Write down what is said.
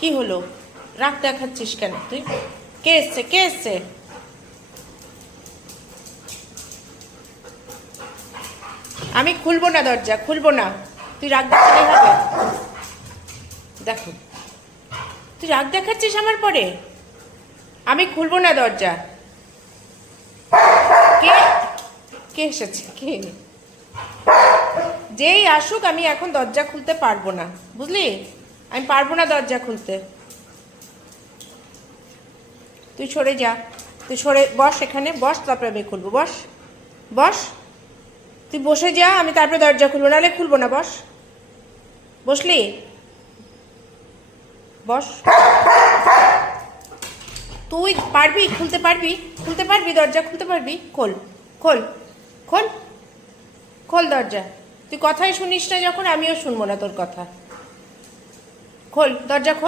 কি হলো? রাগ দেখাচ্ছিস কেন তুই? কে এসছে? কে এসছে? আমি খুলবো না দরজা, খুলবো না। তুই রাগ দেখালে হবে? দেখো, তুই রাগ দেখাচ্ছিস আমার পরে। আমি খুলবো না দরজা। কে? কে এসেছে? কে? যেই আসুক আমি এখন দরজা খুলতে পারবো না, বুঝলি? আমি পারবো না দরজা খুলতে। তুই সরে যা, তুই সরে বস, এখানে বস, তারপরে আমি খুলবো। বস, বস, তুই বসে যা, আমি তারপরে দরজা খুলবো, নাহলে খুলবো না। বস, বসলি? বস। তুই পারবি খুলতে? পারবি খুলতে? পারবি দরজা খুলতে? পারবি? খোল, খোল, খোল, খোল দরজা। তুই কথাই শুনিস না যখন, আমিও শুনবো না তোর কথা। খোল দরজা, খোল।